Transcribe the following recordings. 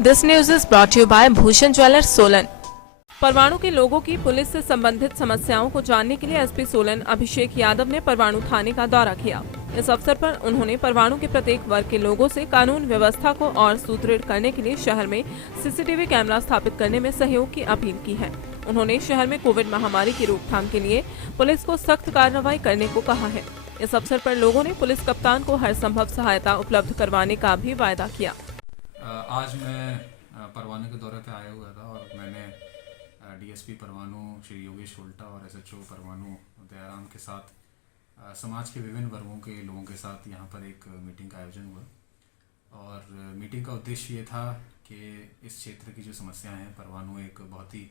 This news is brought to you by Bhushan Jewellers Solan. Parwanoo के लोगों की police से संबंधित समस्याओं को जानने के लिए एसपी सोलन अभिषेक यादव ने परवाणु थाने का दौरा किया। इस अवसर पर उन्होंने परवाणु के प्रत्येक वर्ग के लोगों से कानून व्यवस्था को और सुदृढ़ करने के लिए शहर में सीसीटीवी कैमरा स्थापित करने में सहयोग की अपील की है। उन्होंने शहर में कोविड महामारी की रोकथाम के लिए पुलिस को सख्त कार्रवाई करने को कहा है। इस अवसर पर लोगों ने पुलिस कप्तान को हर संभव सहायता उपलब्ध करवाने का भी वायदा किया। आज मैं परवाणु के दौरे पे आया हुआ था और मैंने डीएसपी परवाणु श्री योगेश उल्टा और एसएचओ परवाणु दयाराम के साथ समाज के विभिन्न वर्गों के लोगों के साथ यहाँ पर एक मीटिंग का आयोजन हुआ और मीटिंग का उद्देश्य ये था कि इस क्षेत्र की जो समस्याएं हैं, परवाणु एक बहुत ही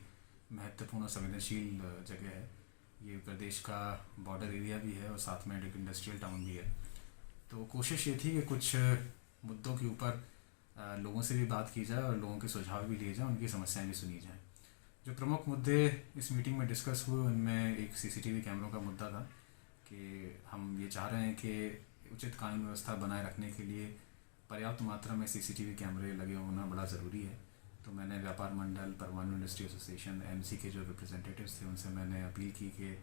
महत्वपूर्ण और संवेदनशील जगह है। ये प्रदेश का बॉर्डर एरिया भी है और साथ में एक इंडस्ट्रियल टाउन भी है। तो कोशिश ये थी कि कुछ मुद्दों के ऊपर लोगों से भी बात की जाए और लोगों के सुझाव भी लिए जाए, उनकी समस्याएं भी सुनी जाएं। जो प्रमुख मुद्दे इस मीटिंग में डिस्कस हुए उनमें एक सीसीटीवी कैमरों का मुद्दा था कि हम ये चाह रहे हैं कि उचित कानून व्यवस्था बनाए रखने के लिए पर्याप्त मात्रा में सीसीटीवी कैमरे लगे होना बड़ा ज़रूरी है। तो मैंने व्यापार मंडल, परवाणु इंडस्ट्री एसोसिएशन, एमसी के जो रिप्रेजेंटेटिव्स थे उनसे मैंने अपील की कि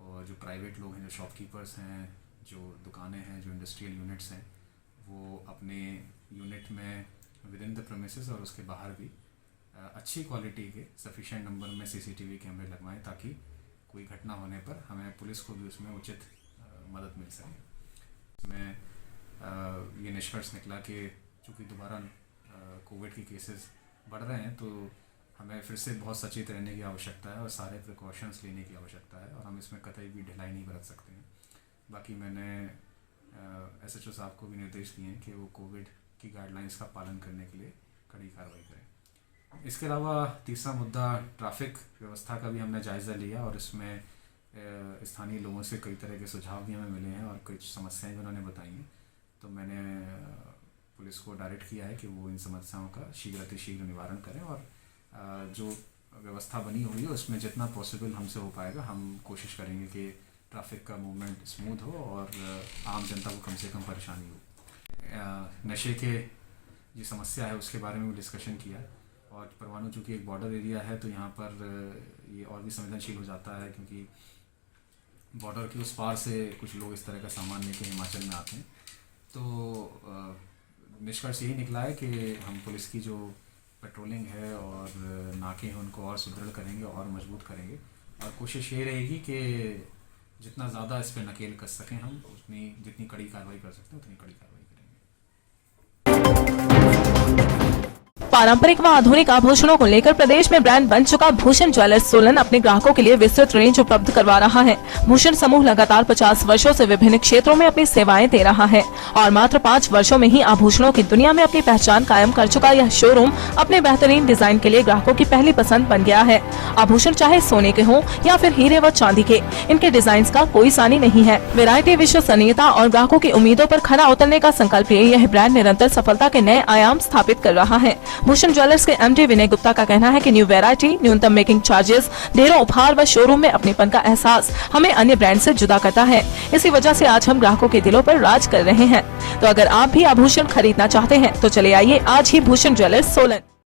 और जो प्राइवेट लोग हैं, जो शॉपकीपर्स हैं, जो दुकानें हैं, जो इंडस्ट्रियल यूनिट्स हैं, वो अपने यूनिट में विद इन द प्रेमिसेस और उसके बाहर भी अच्छी क्वालिटी के सफिशिएंट नंबर में सीसीटीवी कैमरे लगवाएं ताकि कोई घटना होने पर हमें पुलिस को भी उसमें उचित मदद मिल सके। इसमें ये निष्कर्ष निकला कि चूँकि दोबारा कोविड के केसेस बढ़ रहे हैं तो हमें फिर से बहुत सचेत रहने की आवश्यकता है और सारे प्रिकॉशंस लेने की आवश्यकता है और हम इसमें कतई भी ढिलाई नहीं बरत सकते हैं। बाकी मैंने एसएचओ साहब को भी निर्देश दिए हैं कि वो कोविड की गाइडलाइंस का पालन करने के लिए कड़ी कार्रवाई करें। इसके अलावा तीसरा मुद्दा ट्रैफिक व्यवस्था का भी हमने जायज़ा लिया और इसमें स्थानीय लोगों से कई तरह के सुझाव भी हमें मिले हैं और कुछ समस्याएं भी उन्होंने बताई हैं। तो मैंने पुलिस को डायरेक्ट किया है कि वो इन समस्याओं का शीघ्र निवारण करें और जो व्यवस्था बनी हुई है उसमें जितना पॉसिबल हमसे हो पाएगा हम कोशिश करेंगे कि ट्रैफिक का मूवमेंट स्मूथ हो और आम जनता को कम से कम परेशानी हो। नशे के जो समस्या है उसके बारे में भी डिस्कशन किया और परवाणु चूँकि एक बॉर्डर एरिया है तो यहाँ पर ये और भी संवेदनशील हो जाता है क्योंकि बॉर्डर के उस पार से कुछ लोग इस तरह का सामान लेके हिमाचल में आते हैं। तो निष्कर्ष यही निकला है कि हम पुलिस की जो पेट्रोलिंग है और नाके हैं उनको और सुदृढ़ करेंगे और मजबूत करेंगे और कोशिश ये रहेगी कि जितना ज़्यादा इस पर नकेल कस सकें हम उतनी जितनी कड़ी कार्रवाई कर सकते हैं उतनी कड़ी कार्रवाई करेंगे। पारंपरिक व आधुनिक आभूषणों को लेकर प्रदेश में ब्रांड बन चुका भूषण ज्वेलर्स सोलन अपने ग्राहकों के लिए विस्तृत रेंज उपलब्ध करवा रहा है। भूषण समूह लगातार 50 वर्षों से विभिन्न क्षेत्रों में अपनी सेवाएं दे रहा है और मात्र 5 वर्षों में ही आभूषणों की दुनिया में अपनी पहचान कायम कर चुका यह शोरूम अपने बेहतरीन डिजाइन के लिए ग्राहकों की पहली पसंद बन गया है। आभूषण चाहे सोने के हों या फिर हीरे व चांदी के, इनके डिजाइन का कोई सानी नहीं है। वैरायटी, विश्वसनीयता और ग्राहकों की उम्मीदों पर खरा उतरने का संकल्प लिए यह ब्रांड निरंतर सफलता के नए आयाम स्थापित कर रहा है। भूषण ज्वेलर्स के एमडी विनय गुप्ता का कहना है कि न्यू वैरायटी, न्यूनतम मेकिंग चार्जेस, ढेरों उपहार व शोरूम में अपनेपन का एहसास हमें अन्य ब्रांड से जुदा करता है। इसी वजह से आज हम ग्राहकों के दिलों पर राज कर रहे हैं। तो अगर आप भी आभूषण खरीदना चाहते हैं तो चले आइए आज ही भूषण ज्वेलर्स सोलन।